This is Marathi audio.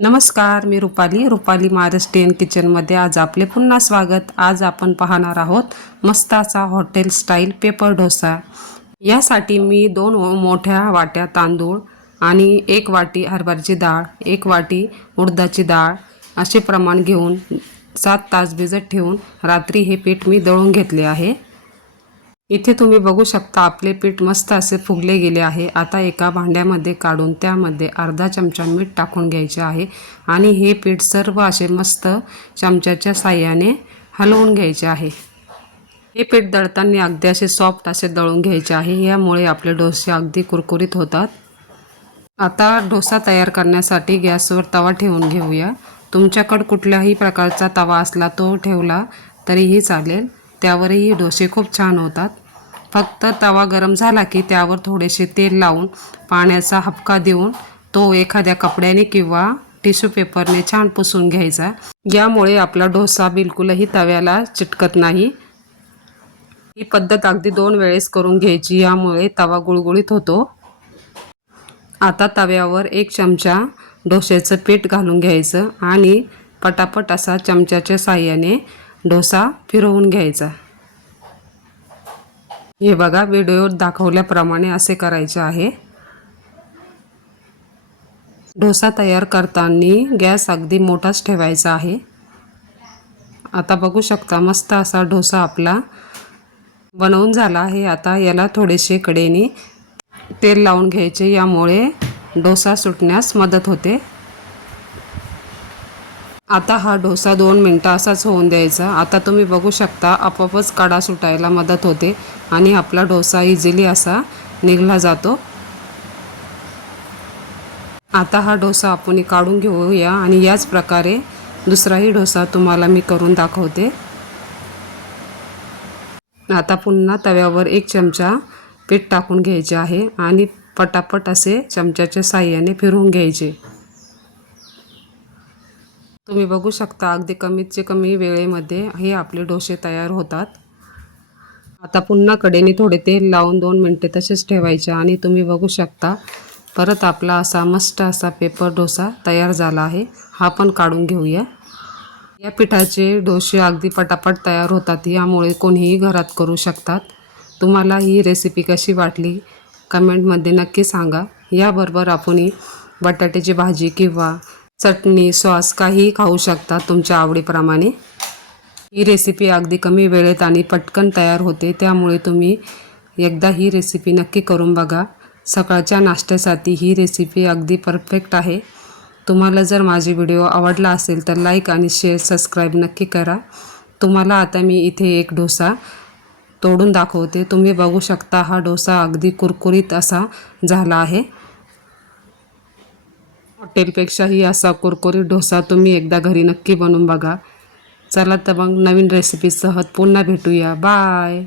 नमस्कार, मी रुपाली महाराष्ट्रीयन किचनमध्ये आज आपले पुन्हा स्वागत। आज आपण पाहणार आहोत मस्त असा हॉटेल स्टाईल पेपर डोसा। यासाठी मी 2 मोठ्या वाट्या तांदूळ आणि 1 वाटी हरभऱ्याची डाळ, 1 वाटी उडदाची डाळ असे प्रमाण घेऊन 7 तास भिजत ठेवून रात्री हे पीठ मी दळून घेतले आहे। इथे तुम्ही बघू शकता आपले पीठ मस्त असे फुगले गेले आहे। आता एका भांड्यामध्ये काढून त्यामध्ये अर्धा चमचा मीठ टाकून घ्यायचे आहे आणि हे पीठ सर्व असे मस्त चमच्याच्या साहाय्याने हलवून घ्यायचे आहे। हे पीठ दळताना अगदी असे सॉफ्ट असे दळून घ्यायचे आहे, यामुळे आपले डोसे अगदी कुरकुरीत होतात। आता डोसा तयार करण्यासाठी गॅसवर तवा ठेवून घेऊया। तुमच्याकडे कुठल्याही प्रकारचा तवा असला तो ठेवला तरीही चालेल, त्यावरही डोसे खूप छान होतात। फक्त तवा गरम झाला की त्यावर थोडेसे तेल लावून पाण्याचा हबका देऊन तो एखाद्या कपड्याने किंवा टिश्यू पेपरने छान पुसून घ्यायचा, यामुळे आपला डोसा बिलकुलही तव्याला चिटकत नाही। ही पद्धत अगदी 2 वेळेस करून घ्यायची, यामुळे तवा गुळगुळीत होतो। आता तव्यावर 1 चमचा डोश्याचं पीठ घालून घ्यायचं आणि पटापट असा चमच्याच्या साहाय्याने डोसा फिरवून घ्यायचा। हे बघा, व्हिडिओत दाखवल्याप्रमाणे असे करायचे आहे। डोसा तयार करताना गॅस अगदी मोठाच ठेवायचा आहे। आता बघू शकता मस्त असा डोसा आपला बनवून झाला आहे। आता याला थोडेसे कडेने तेल लावून घ्यायचे, यामुळे डोसा सुटण्यास मदत होते। आता हा डोसा 2 मिनिटं असाच होऊन द्यायचा। आता तुम्ही बघू शकता आपोआपच कडा सुटायला मदत होते आणि आपला डोसा इझिली असा निघला जातो। आता हा डोसा आपण काढून घेऊया आणि याच प्रकारे दुसराही डोसा तुम्हाला मी करून दाखवते। आता पुन्हा तव्यावर 1 चमचा पीठ टाकून घ्यायचे आहे आणि पटापट असे चमच्याच्या साहाय्याने फिरवून घ्यायचे। तुम्ही बघू शकता अगदी कमीत कमी वेळेमध्ये हे आपले डोसे तयार होतात। आता पुन्हा कडेने थोडे तेल लावून 2 मिनिटे तसेच ठेवायचे आणि तुम्ही बघू शकता परत आपला असा मस्त असा पेपर डोसा तयार झाला आहे। हा पण काढून घेऊया। या पिठाचे डोसे अगदी पटापट तयार होतात, यामुळे कोणीही घरात करू शकतात। तुम्हाला ही रेसिपी कशी वाटली कमेंटमध्ये नक्की सांगा। याबरोबर आपण बटाट्याची भाजी किंवा चटणी सॉस काहीही खाऊ शकता तुमच्या आवडीप्रमाणे। ही रेसिपी अगदी कमी वेळेत आणि पटकन तयार होते, त्यामुळे तुम्ही एकदा ही रेसिपी नक्की करून बघा। सकाळच्या नाश्त्यासाठी ही रेसिपी अगदी परफेक्ट आहे। तुम्हाला जर माझी व्हिडिओ आवडला असेल तर लाईक आणि शेअर सबस्क्राईब नक्की करा। तुम्हाला आता मी इथे एक डोसा तोडून दाखवते। तुम्ही बघू शकता हा डोसा अगदी कुरकुरीत असा झाला आहे। हॉटेलपेक्षाही असा कुरकुरीत डोसा तुम्ही एकदा घरी नक्की बनवून बघा। चला तर मग नवीन रेसिपीसह पुन्हा भेटूया। बाय।